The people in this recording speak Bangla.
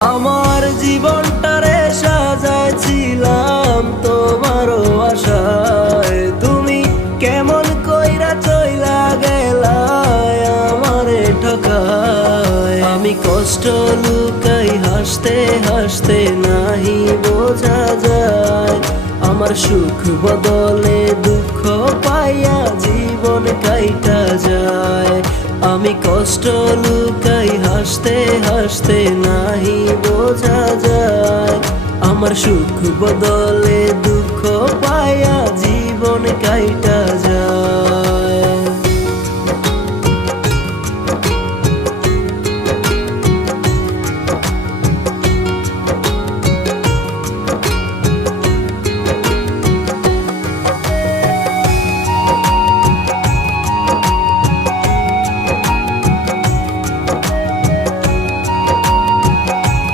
আমার জীবনটারে সাজাইছিলাম তোমারও আশায়, তুমি কেমন কইরা চইলা গেলা আমারে ঠকায়। আমি কষ্ট লুকাই হাসতে হাসতে নাহি বোঝা যায়, আমার সুখ বদলে দুঃখ পাইয়া জীবন কাইটা যায়। আমি কষ্ট লুকাই হাসতে হাসতে নাহি বোঝা যায়, আমার সুখ বদলে দুঃখ পাইয়া জীবন কাইটা যায়।